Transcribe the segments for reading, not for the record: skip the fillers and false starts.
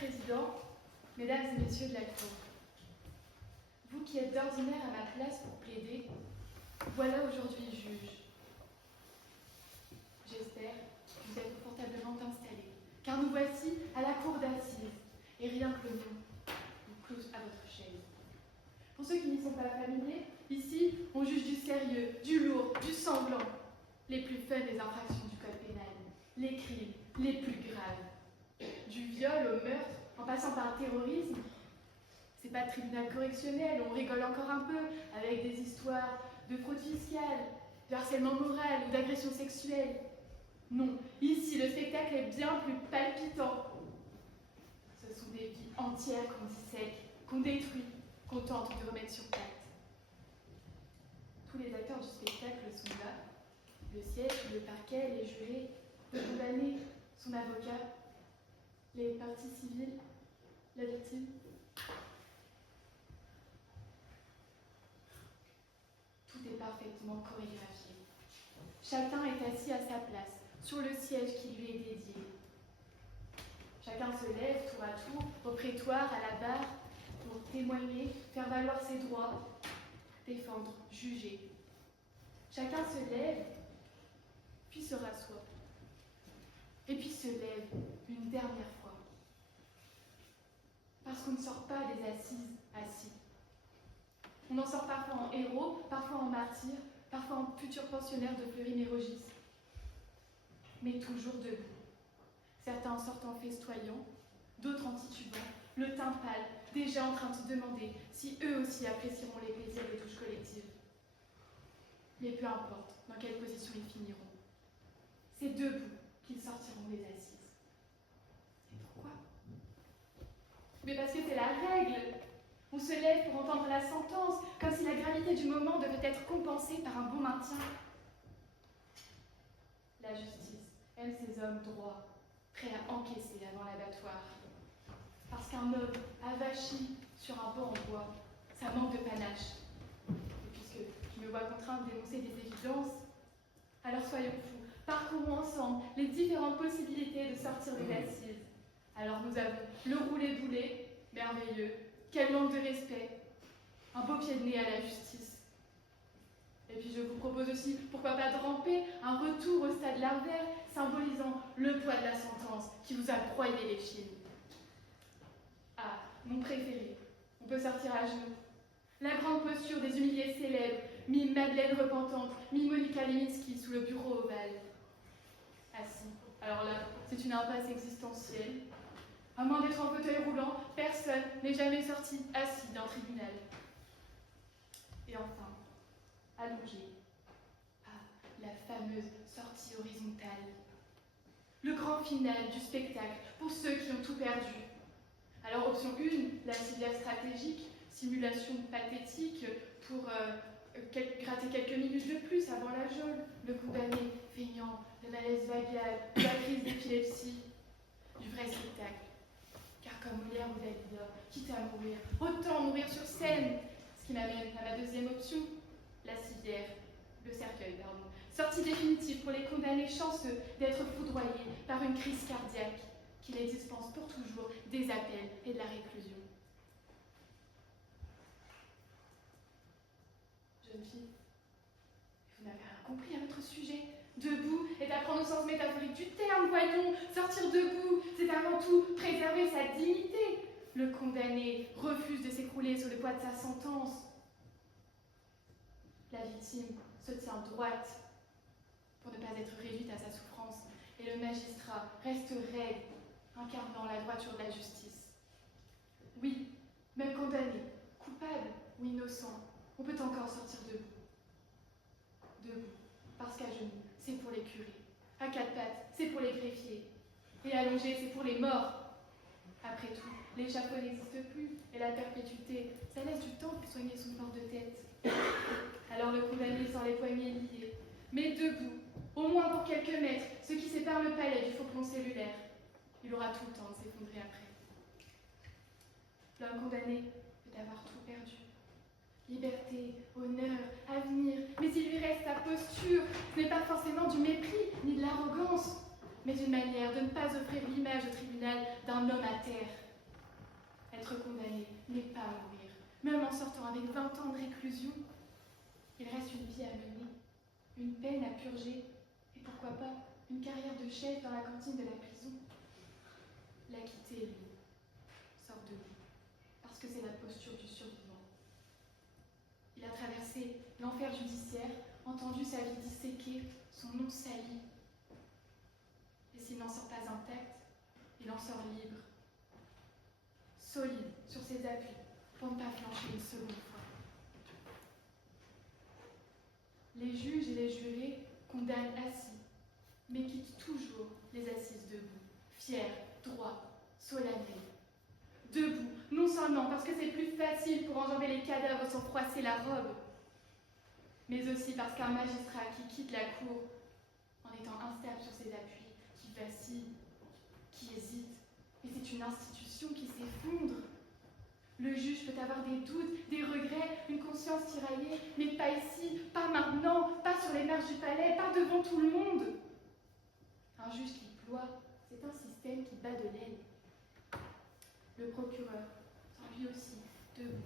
Président, Mesdames et Messieurs de la Cour, vous qui êtes d'ordinaire à ma place pour plaider, voilà aujourd'hui juge. J'espère que vous êtes confortablement installés, car nous voici à la cour d'assises, et rien que le nom vous close à votre chaise. Pour ceux qui n'y sont pas familiers, ici, on juge du sérieux, du lourd, du sanglant, les plus fun des infractions du code pénal, les crimes les plus graves. Du viol au meurtre, en passant par le terrorisme, c'est pas tribunal correctionnel, on rigole encore un peu avec des histoires de fraude fiscale, de harcèlement moral ou d'agression sexuelle. Non, ici le spectacle est bien plus palpitant. Ce sont des vies entières qu'on dissèque, qu'on détruit, qu'on tente de remettre sur pattes. Tous les acteurs du spectacle sont là. Le siège, le parquet, les jurés, le condamné, son avocat, les parties civiles, la victime. Tout est parfaitement chorégraphié. Chacun est assis à sa place, sur le siège qui lui est dédié. Chacun se lève tour à tour au prétoire, à la barre, pour témoigner, faire valoir ses droits, défendre, juger. Chacun se lève, puis se rassoit. Et puis se lève une dernière fois. Parce qu'on ne sort pas des assises assis. On en sort parfois en héros, parfois en martyr, parfois en futur pensionnaire de Fleury-Mérogis. Mais toujours debout. Certains en sortent en festoyant, d'autres en titubant, le teint pâle, déjà en train de se demander si eux aussi apprécieront les plaisirs des touches collectives. Mais peu importe dans quelle position ils finiront. C'est debout qu'ils sortiront des assises. Et pourquoi? Mais parce que c'est la règle. On se lève pour entendre la sentence, comme si la gravité du moment devait être compensée par un bon maintien. La justice aime ces hommes droits, prêts à encaisser avant l'abattoir. Parce qu'un homme avachi sur un banc en bois, ça manque de panache. Et puisque je me vois contrainte d'énoncer des évidences, alors soyons fous, parcourons ensemble les différentes possibilités de sortir des assises. Alors nous avons le roulé-boulé, merveilleux, quel manque de respect, un beau pied de nez à la justice. Et puis je vous propose aussi, pourquoi pas de ramper, un retour au stade larvaire, symbolisant le poids de la sentence qui vous a broyé les chines. Ah, mon préféré, on peut sortir à genoux. La grande posture des humiliés célèbres, mi-Madeleine repentante, mi-Monica Lewinsky sous le bureau ovale. Assis, alors là, c'est une impasse existentielle. À moins d'être en fauteuil roulant, personne n'est jamais sorti assis d'un tribunal. Et enfin, allongé. Ah, la fameuse sortie horizontale. Le grand final du spectacle pour ceux qui ont tout perdu. Alors, option 1, la civière stratégique, simulation pathétique pour gratter quelques minutes de plus avant la geôle, le condamné feignant, le malaise vagal, la crise d'épilepsie, du vrai spectacle. Car comme Molière ou Dalida, quitte à mourir, autant mourir sur scène. Ce qui m'amène à ma deuxième option, la civière, le cercueil, pardon. Sortie définitive pour les condamnés chanceux d'être foudroyés par une crise cardiaque qui les dispense pour toujours des appels et de la réclusion. Jeune fille, vous n'avez rien compris à notre sujet. Debout est à prendre au sens métaphorique du terme, voyons. Sortir debout, c'est avant tout préserver sa dignité. Le condamné refuse de s'écrouler sous le poids de sa sentence. La victime se tient droite pour ne pas être réduite à sa souffrance. Et le magistrat reste raide, incarnant la droiture de la justice. Oui, même condamné, coupable ou innocent, on peut encore sortir debout. Debout, parce qu'à genoux, c'est pour les curés. À quatre pattes, c'est pour les greffiers. Et allongé, c'est pour les morts. Après tout, l'échafaud n'existe plus, et la perpétuité, ça laisse du temps pour soigner son corps de tête. Alors le condamné sort les poignets liés, mais debout, au moins pour quelques mètres, ce qui sépare le palais du faucon cellulaire. Il aura tout le temps de s'effondrer après. L'homme condamné peut avoir tout perdu. Liberté, honneur, avenir, mais il lui reste sa posture. Ce n'est pas forcément du mépris ni de l'arrogance, mais une manière de ne pas offrir l'image au tribunal d'un homme à terre. Être condamné n'est pas mourir. Même en sortant avec 20 ans de réclusion, il reste une vie à mener, une peine à purger, et pourquoi pas une carrière de chef dans la cantine de la prison. L'acquitter, lui, sort debout, parce que c'est la posture du survivant. Il a traversé l'enfer judiciaire, entendu sa vie disséquée, son nom sali. Et s'il n'en sort pas intact, il en sort libre, solide sur ses appuis, pour ne pas flancher une seconde fois. Les juges et les jurés condamnent assis, mais quittent toujours les assises debout, fiers, droits, solennels. Debout, non seulement parce que c'est plus facile pour enjamber les cadavres sans froisser la robe, mais aussi parce qu'un magistrat qui quitte la cour en étant instable sur ses appuis, qui vacille, qui hésite, et c'est une institution qui s'effondre. Le juge peut avoir des doutes, des regrets, une conscience tiraillée, mais pas ici, pas maintenant, pas sur les marches du palais, pas devant tout le monde. Un juge qui ploie, c'est un système qui bat de l'aile. Le procureur sort lui aussi debout.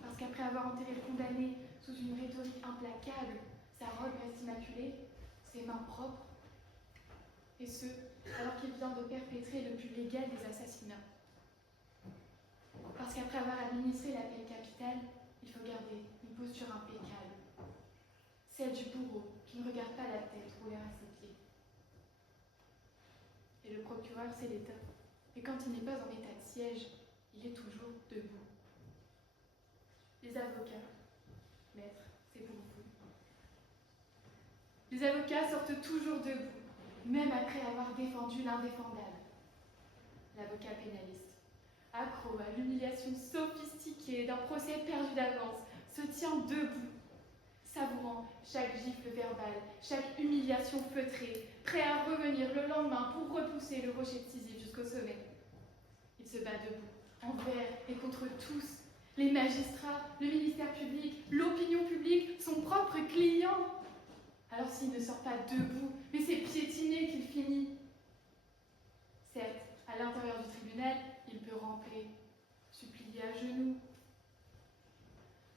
Parce qu'après avoir enterré le condamné sous une rhétorique implacable, sa robe reste immaculée, ses mains propres, et ce, alors qu'il vient de perpétrer le plus légal des assassinats. Parce qu'après avoir administré la peine capitale, il faut garder une posture impeccable, celle du bourreau qui ne regarde pas la tête rouler à ses pieds. Et le procureur, c'est l'État. Et quand il n'est pas en état de siège, il est toujours debout. Les avocats, maître, c'est pour vous. Les avocats sortent toujours debout, même après avoir défendu l'indéfendable. L'avocat pénaliste, accro à l'humiliation sophistiquée d'un procès perdu d'avance, se tient debout, savourant chaque gifle verbale, chaque humiliation feutrée, prêt à revenir le lendemain pour repousser le rocher décisif jusqu'au sommet. Il se bat debout, envers et contre tous, les magistrats, le ministère public, l'opinion publique, son propre client. Alors s'il ne sort pas debout, mais c'est piétiné qu'il finit. Certes, à l'intérieur du tribunal, il peut ramper, supplier à genoux,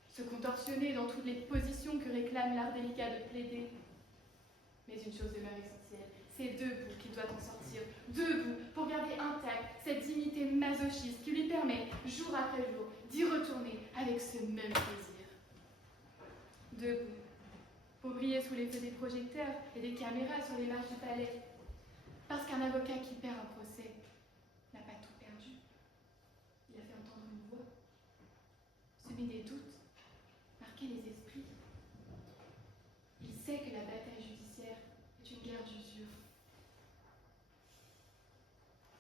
se contorsionner dans toutes les positions que réclame l'art délicat de plaider. Mais une chose demeure essentielle, c'est debout qu'il doit en sortir, debout pour garder intacte cette dignité masochiste qui lui permet, jour après jour, d'y retourner avec ce même plaisir. Debout pour briller sous les feux des projecteurs et des caméras sur les marches du palais. Parce qu'un avocat qui perd un procès n'a pas tout perdu. Il a fait entendre une voix, semer des doutes, marquer les esprits. Il sait que la bataille judiciaire est une guerre d'usure.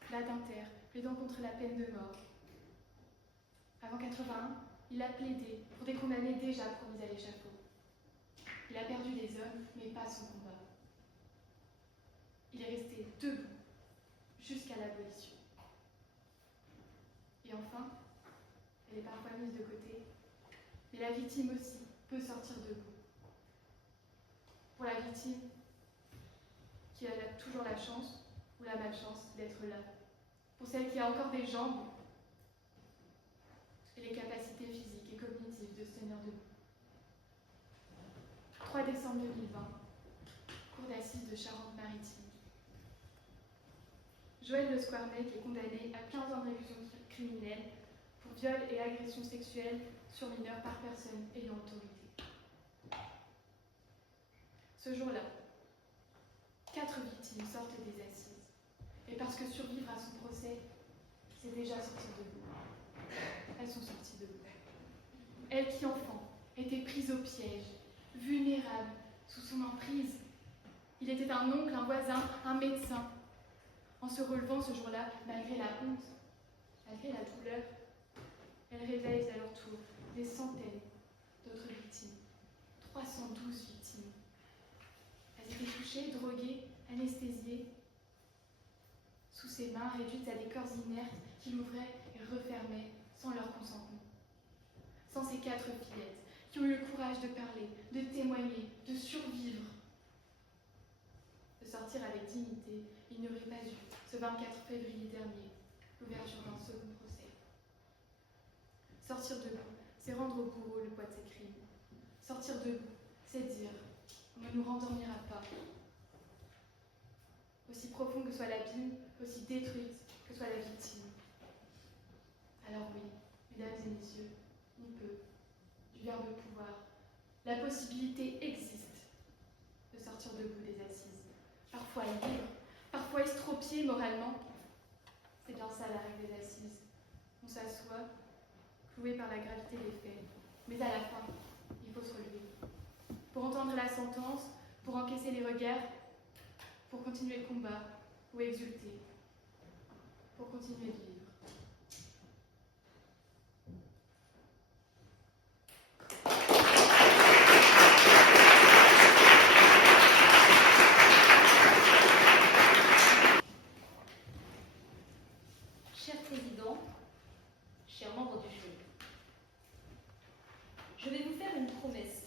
Badinter, plaidant contre la peine de mort. Avant 81, il a plaidé pour des condamnés déjà promis à l'échafaud. Il a perdu des hommes, mais pas son combat. Il est resté debout jusqu'à l'abolition. Et enfin, elle est parfois mise de côté, mais la victime aussi peut sortir debout. Pour la victime, qui a toujours la chance ou la malchance d'être là. Pour celle qui a encore des jambes et les capacités physiques et cognitives de se tenir debout. 3 décembre 2020, cour d'assises de Charente-Maritime. Joël Le Squarnec est condamné à 15 ans de réclusion criminelle pour viol et agression sexuelle sur mineurs par personne ayant autorité. Ce jour-là, 4 victimes sortent des assises. Et parce que survivre à son procès, c'est déjà sortir debout. Elles sont sorties debout. Elle qui, enfant, était prise au piège, vulnérable, sous son emprise. Il était un oncle, un voisin, un médecin. En se relevant ce jour-là, malgré la honte, malgré la douleur, elle réveille à leur tour des centaines d'autres victimes. 312 victimes. Elles étaient touchées, droguées, anesthésiées, sous ses mains réduites à des corps inertes qu'il ouvrait et refermait sans leur consentement. Sans ces 4 fillettes qui ont eu le courage de parler, de témoigner, de survivre, de sortir avec dignité, il n'y aurait pas eu, ce 24 février dernier, l'ouverture d'un second procès. Sortir debout, c'est rendre au bourreau le poids de ses crimes. Sortir debout, c'est dire « on ne nous rendormira pas ». Aussi profonde que soit l'abîme, aussi détruite que soit la victime. Alors oui, mesdames et messieurs, on peut, du verbe pouvoir, la possibilité existe de sortir debout des assises. Parfois libre, parfois estropié moralement. C'est bien ça la règle des assises. On s'assoit, cloué par la gravité des faits, mais à la fin, il faut se relever. Pour entendre la sentence, pour encaisser les regards, pour continuer le combat ou exulter, pour continuer de vivre. Cher Président, chers membres du jury, je vais vous faire une promesse.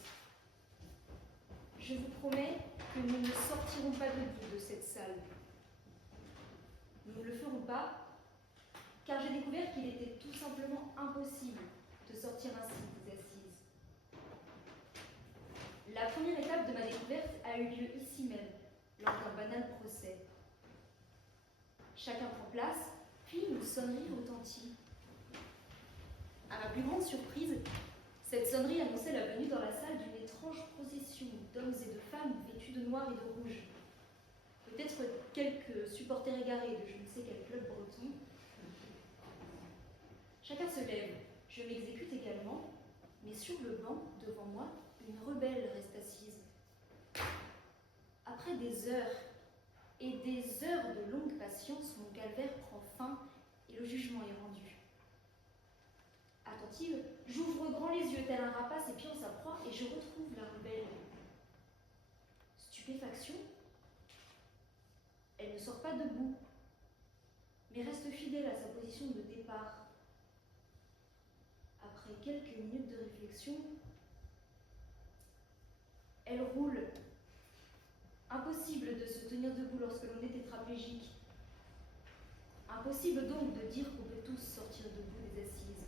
Je vous promets que nous ne sortirons pas debout de cette salle. Nous ne le ferons pas, car j'ai découvert qu'il était tout simplement impossible de sortir ainsi des assises. La première étape de ma découverte a eu lieu ici même, lors d'un banal procès. Chacun prend place, puis une sonnerie retentit. À ma plus grande surprise, cette sonnerie annonçait la venue dans la salle d'une étrange procession d'hommes et de femmes vêtus de noir et de rouge. Peut-être quelques supporters égarés de je ne sais quel club breton. Chacun se lève, je m'exécute également, mais sur le banc, devant moi, une rebelle reste assise. Après des heures et des heures de longue patience, mon calvaire prend fin et le jugement est rendu. Attentive, j'ouvre grand les yeux tel un rapace épiant sa proie et je retrouve la rebelle. Stupéfaction, elle ne sort pas debout, mais reste fidèle à sa position de départ. Après quelques minutes de réflexion, elle roule. Impossible de se tenir debout lorsque l'on est tétraplégique. Impossible donc de dire qu'on peut tous sortir debout des assises.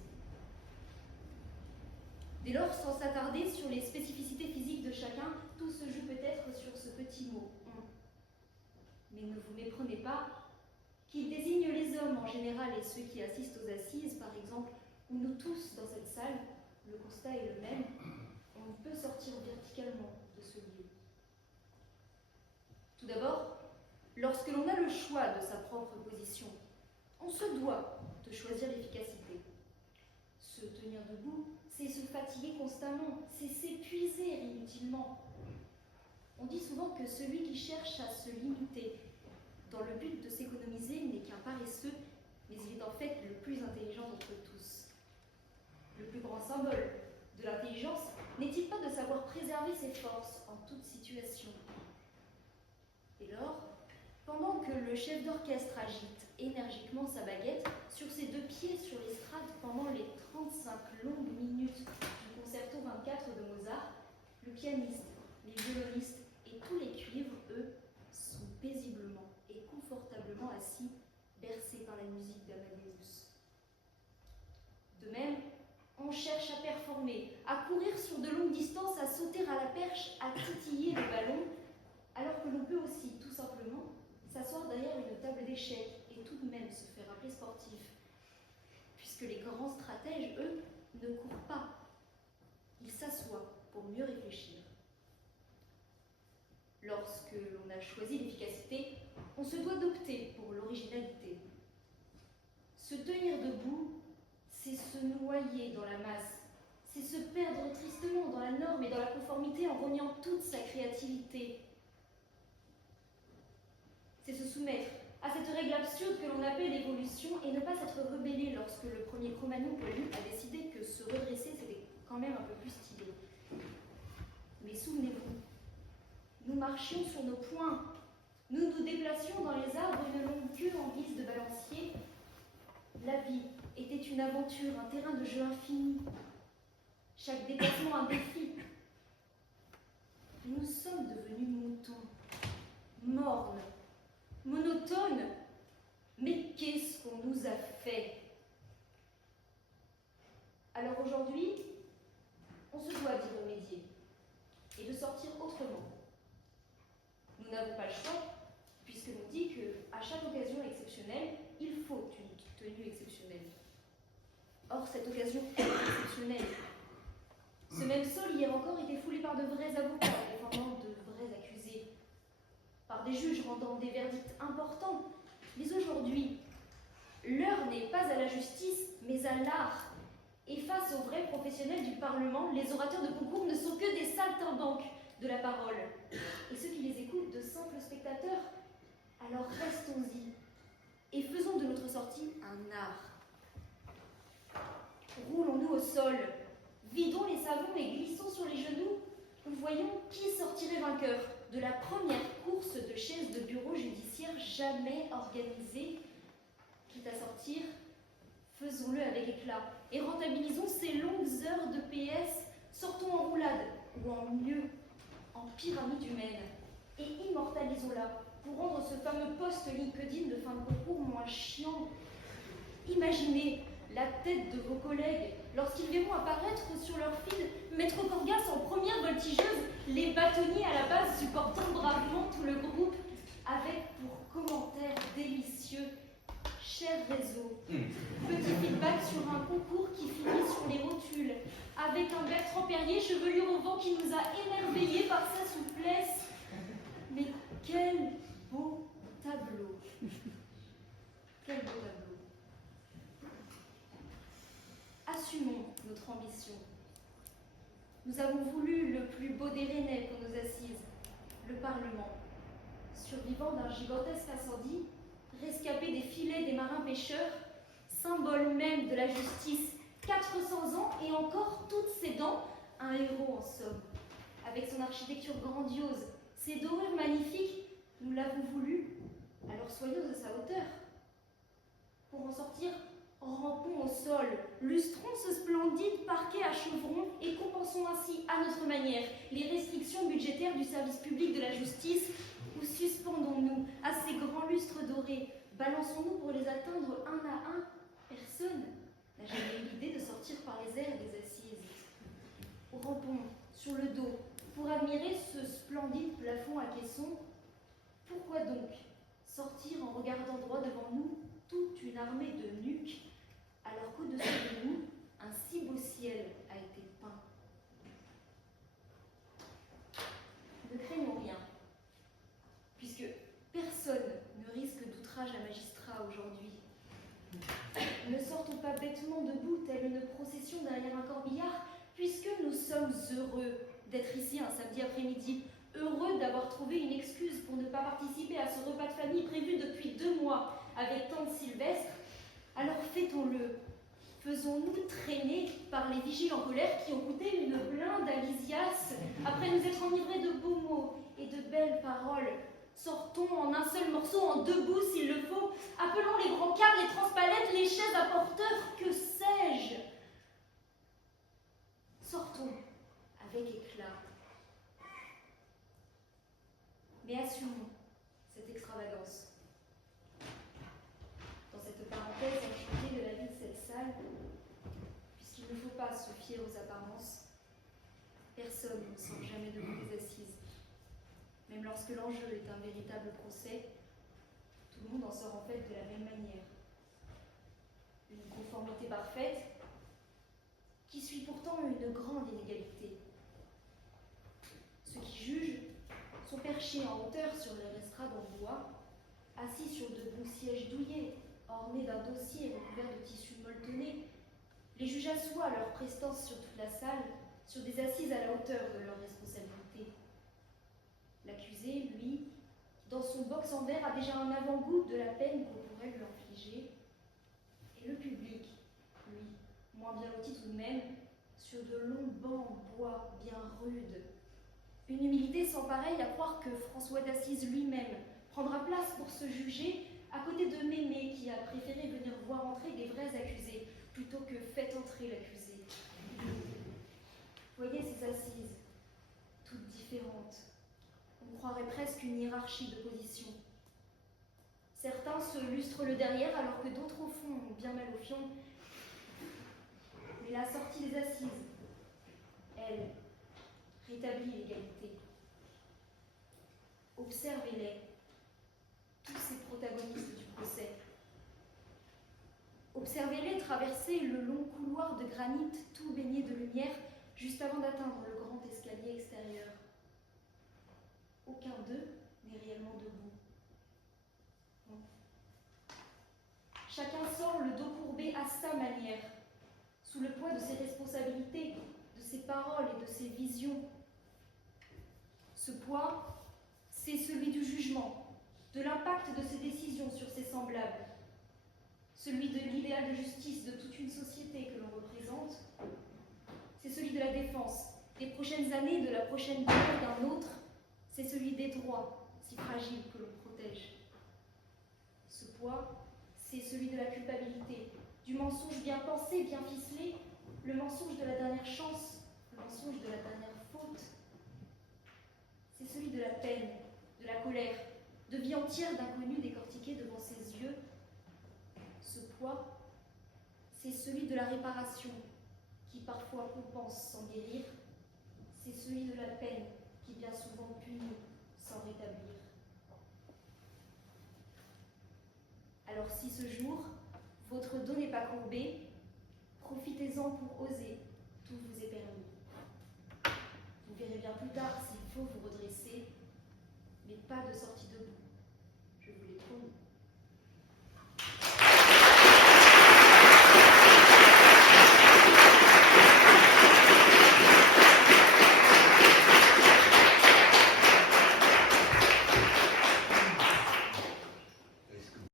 Dès lors, sans s'attarder sur les spécificités physiques de chacun, tout se joue peut-être sur ce petit mot « on ». Mais ne vous méprenez pas, qu'il désigne les hommes en général et ceux qui assistent aux assises, par exemple, où nous tous dans cette salle, le constat est le même, on peut sortir verticalement de ce lieu. Tout d'abord, lorsque l'on a le choix de sa propre position, on se doit de choisir l'efficacité. Se tenir debout, c'est se fatiguer constamment, c'est s'épuiser inutilement. On dit souvent que celui qui cherche à se limiter dans le but de s'économiser n'est qu'un paresseux, mais il est en fait le plus intelligent d'entre tous. Le plus grand symbole de l'intelligence n'est-il pas de savoir préserver ses forces en toute situation? Dès lors, pendant que le chef d'orchestre agite énergiquement sa baguette sur ses deux pieds sur l'estrade pendant les 35 longues minutes du concerto 24 de Mozart, le pianiste, les violonistes et tous les cuivres, eux, sont paisiblement et confortablement assis, bercés par la musique d'Amadeus. De même, on cherche à performer, à courir sur de longues distances, à sauter à la perche, à titiller le ballon, alors que l'on peut aussi, tout simplement, s'asseoir derrière une table d'échecs et tout de même se faire appeler sportif, puisque les grands stratèges, eux, ne courent pas. Ils s'assoient pour mieux réfléchir. Lorsque l'on a choisi l'efficacité, on se doit d'opter pour l'originalité. Se tenir debout, c'est se noyer dans la masse, c'est se perdre tristement dans la norme et dans la conformité en reniant toute sa créativité. C'est se soumettre à cette règle absurde que l'on appelle l'évolution et ne pas s'être rebellé lorsque le premier Cro-Magnon connu a décidé que se redresser c'était quand même un peu plus stylé. Mais souvenez-vous, nous marchions sur nos poings, nous nous déplacions dans les arbres une longue queue en guise de balancier. La vie était une aventure, un terrain de jeu infini. Chaque déplacement un défi. Nous sommes devenus moutons, mornes, monotones. Mais qu'est-ce qu'on nous a fait? Alors aujourd'hui, on se doit d'y remédier et de sortir autrement. Nous n'avons pas le choix, puisque l'on dit qu'à chaque occasion exceptionnelle, il faut une tenue exceptionnelle. Or, cette occasion est exceptionnelle. Ce même sol, hier encore, était foulé par de vrais avocats défendant de vrais accusés, par des juges rendant des verdicts importants. Mais aujourd'hui, l'heure n'est pas à la justice, mais à l'art. Et face aux vrais professionnels du Parlement, les orateurs de concours ne sont que des saltimbanques de la parole. Et ceux qui les écoutent, de simples spectateurs. Alors restons-y et faisons de notre sortie un art. Roulons-nous au sol, vidons les savons et glissons sur les genoux. Voyons qui sortirait vainqueur de la première course de chaises de bureau judiciaire jamais organisée. Quitte à sortir, faisons-le avec éclat et rentabilisons ces longues heures de PS. Sortons en roulade, ou en mieux, en pyramide humaine, et immortalisons-la pour rendre ce fameux post LinkedIn de fin de concours moins chiant. Imaginez la tête de vos collègues lorsqu'ils verront apparaître sur leur feed Maître Corgas en première voltigeuse, les bâtonniers à la base supportant bravement tout le groupe, avec pour commentaire délicieux: cher réseau, petit feedback sur un concours qui finit sur les rotules, avec un Bertrand Perrier chevelure au vent qui nous a émerveillés par sa souplesse. Mais quel beau tableau! Quel beau tableau! Assumons notre ambition. Nous avons voulu le plus beau des Rennais pour nos assises, le Parlement. Survivant d'un gigantesque incendie, rescapé des filets des marins pêcheurs, symbole même de la justice, 400 ans et encore toutes ses dents, un héros en somme. Avec son architecture grandiose, ses dorures magnifiques, nous l'avons voulu, alors soyons à sa hauteur. Pour en sortir, rampons au sol, lustrons ce splendide parquet à chevrons et compensons ainsi à notre manière les restrictions budgétaires du service public de la justice. Ou suspendons-nous à ces grands lustres dorés, balançons-nous pour les atteindre un à un. Personne n'a jamais eu l'idée de sortir par les airs des assises. Rampons sur le dos pour admirer ce splendide plafond à caissons. Pourquoi donc sortir en regardant droit devant nous toute une armée de nuques, alors qu'au-dessus de nous, un si beau ciel a été peint? Ne craignons rien, puisque personne ne risque d'outrage à magistrat aujourd'hui. Ne sortons pas bêtement debout, telle une procession derrière un corbillard, puisque nous sommes heureux d'être ici un samedi après-midi, heureux d'avoir trouvé une excuse pour ne pas participer à ce repas de famille prévu depuis 2 mois avec tante Sylvestre. Alors fêtons-le. Faisons-nous traîner par les vigiles en colère qui ont coûté une blinde à Lysias après nous être enivrés de beaux mots et de belles paroles. Sortons en un seul morceau, en 2 bouts s'il le faut, appelons les brancards, les transpalettes, les chaises à porteurs, que sais-je. Sortons avec éclat. Mais assumons cette extravagance. Dans cette parenthèse enchantée de la vie de cette salle, puisqu'il ne faut pas se fier aux apparences, personne ne sort jamais debout des assises. Même lorsque l'enjeu est un véritable procès, tout le monde en sort en fait de la même manière. Une conformité parfaite qui suit pourtant une grande inégalité. Ceux qui jugent sont perchés en hauteur sur leur estrade en bois, assis sur de beaux sièges douillets, ornés d'un dossier recouvert de tissu molletonné. Les juges assoient leur prestance sur toute la salle, sur des assises à la hauteur de leur responsabilité. L'accusé, lui, dans son box en verre, a déjà un avant-goût de la peine qu'on pourrait lui infliger. Et le public, lui, moins bien loti tout de même, sur de longs bancs en bois bien rudes. Une humilité sans pareille à croire que François d'Assise lui-même prendra place pour se juger à côté de Mémé qui a préféré venir voir entrer des vrais accusés plutôt que fait entrer l'accusé. Voyez ces assises, toutes différentes. On croirait presque une hiérarchie de position. Certains se lustrent le derrière alors que d'autres au fond ont bien mal au fion. et la sortie des assises, elle, rétablit l'égalité. Observez-les, tous ces protagonistes du procès. Observez-les traverser le long couloir de granit tout baigné de lumière juste avant d'atteindre le grand escalier extérieur. Aucun d'eux n'est réellement debout. Non. Chacun sort le dos courbé à sa manière, sous le poids de ses responsabilités, de ses paroles et de ses visions. Ce poids, c'est celui du jugement, de l'impact de ses décisions sur ses semblables, celui de l'idéal de justice de toute une société que l'on représente, c'est celui de la défense des prochaines années, de la prochaine demeure d'un autre, c'est celui des droits si fragiles que l'on protège. Ce poids, c'est celui de la culpabilité, du mensonge bien pensé, bien ficelé, le mensonge de la dernière chance, le mensonge de la dernière faute. C'est celui de la peine, de la colère, de vie entière d'inconnus décortiqués devant ses yeux. Ce poids, c'est celui de la réparation, qui parfois compense sans guérir. C'est celui de la peine, qui bien souvent punit sans rétablir. Alors si ce jour, votre dos n'est pas courbé, profitez-en pour oser, tout vous est permis. Vous verrez bien plus tard s'il faut vous redresser, mais pas de sortie debout.